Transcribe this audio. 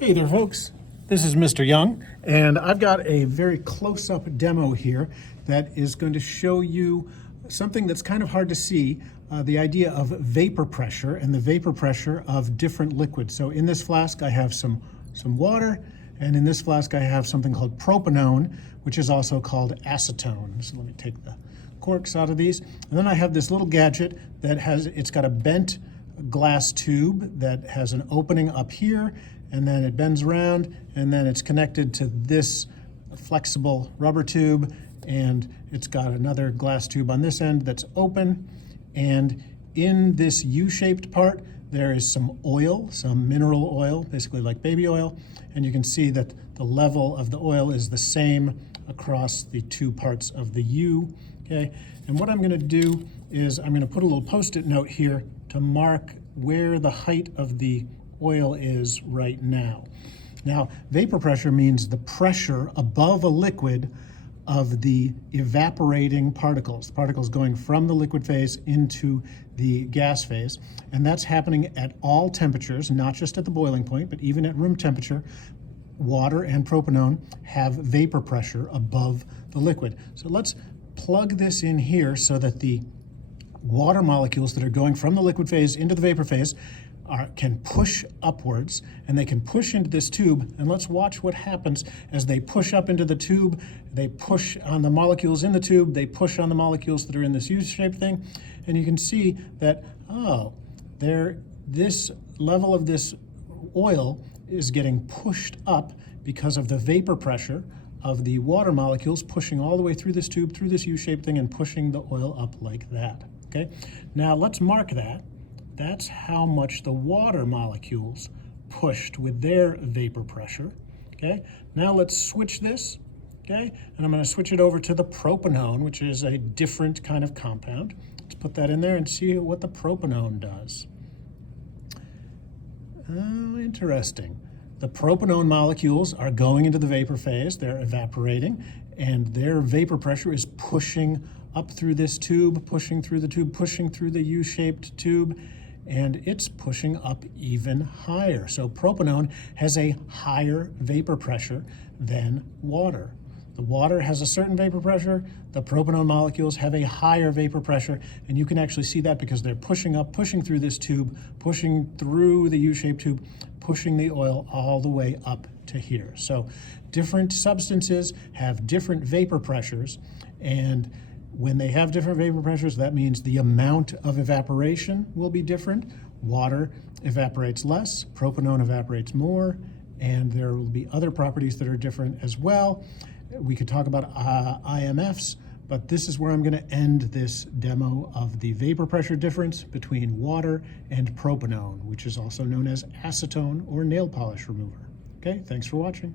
Hey there, folks. This is Mr. Young, and I've got a very close-up demo here that is going to show you something that's kind of hard to see, the idea of vapor pressure and the vapor pressure of different liquids. So in this flask, I have some water, and in this flask, I have something called propanone, which is also called acetone. So let me take the corks out of these. And then I have this little gadget that it's got a bent glass tube that has an opening up here, and then it bends around, and then it's connected to this flexible rubber tube, and it's got another glass tube on this end that's open. And in this U-shaped part, there is some oil, some mineral oil, basically like baby oil, and you can see that the level of the oil is the same across the two parts of the U, okay? And what I'm gonna do is I'm gonna put a little Post-it note here to mark where the height of the oil is right now. Now, vapor pressure means the pressure above a liquid of the evaporating particles, particles going from the liquid phase into the gas phase. And that's happening at all temperatures, not just at the boiling point, but even at room temperature. Water and propanone have vapor pressure above the liquid. So let's plug this in here so that the water molecules that are going from the liquid phase into the vapor phase can push upwards, and they can push into this tube. And let's watch what happens as they push up into the tube. They push on the molecules in the tube, they push on the molecules that are in this U-shaped thing, and you can see that, this level of this oil is getting pushed up because of the vapor pressure of the water molecules pushing all the way through this tube, through this U-shaped thing, and pushing the oil up like that, okay? Now let's mark that. That's how much the water molecules pushed with their vapor pressure, okay? Now let's switch this, okay? And I'm gonna switch it over to the propanone, which is a different kind of compound. Let's put that in there and see what the propanone does. Oh, interesting. The propanone molecules are going into the vapor phase, they're evaporating, and their vapor pressure is pushing up through this tube, pushing through the tube, pushing through the U-shaped tube, and it's pushing up even higher. So propanone has a higher vapor pressure than water. The water has a certain vapor pressure, the propanone molecules have a higher vapor pressure, and you can actually see that because they're pushing up, pushing through this tube, pushing through the U-shaped tube, pushing the oil all the way up to here. So different substances have different vapor pressures, and when they have different vapor pressures, that means the amount of evaporation will be different. Water evaporates less, propanone evaporates more, and there will be other properties that are different as well. We could talk about IMFs, but this is where I'm going to end this demo of the vapor pressure difference between water and propanone, which is also known as acetone or nail polish remover. Okay, thanks for watching.